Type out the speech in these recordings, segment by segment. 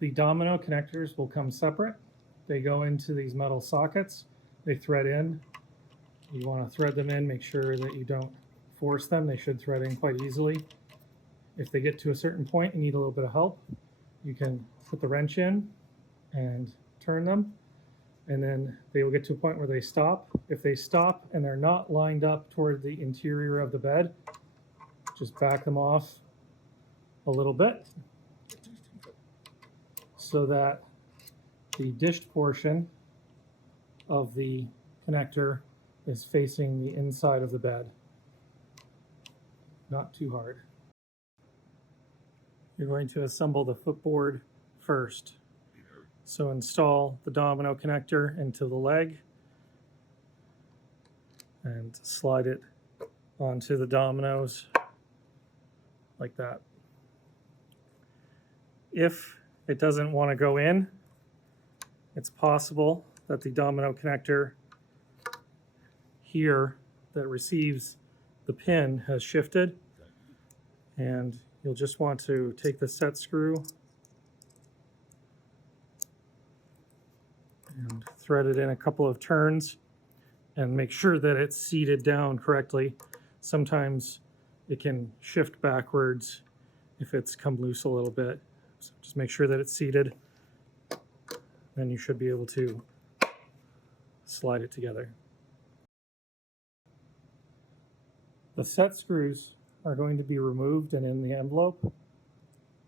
The domino connectors will come separate. They go into these metal sockets. They thread in. You want to thread them in, make sure that you don't force them. They should thread in quite easily. If they get to a certain point and need a little bit of help, you can put the wrench in and turn them, and then they will get to a point where they stop. If they stop and they're not lined up toward the interior of the bed, just back them off a little bit so that the dished portion of the connector is facing the inside of the bed. Not too hard. You're going to assemble the footboard first. So install the domino connector into the leg and slide it onto the dominoes like that. If it doesn't want to go in, it's possible that the domino connector here that receives the pin has shifted, and you'll just want to take the set screw and thread it in a couple of turns and make sure that it's seated down correctly. Sometimes it can shift backwards if it's come loose a little bit. So just make sure that it's seated, then you should be able to slide it together. The set screws are going to be removed and in the envelope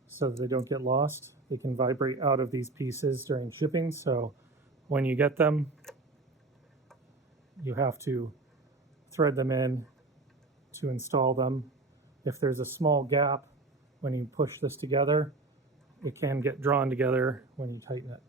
so that they don't get lost. They can vibrate out of these pieces during shipping, so when you get them, you have to thread them in to install them. If there's a small gap when you push this together, it can get drawn together when you tighten it.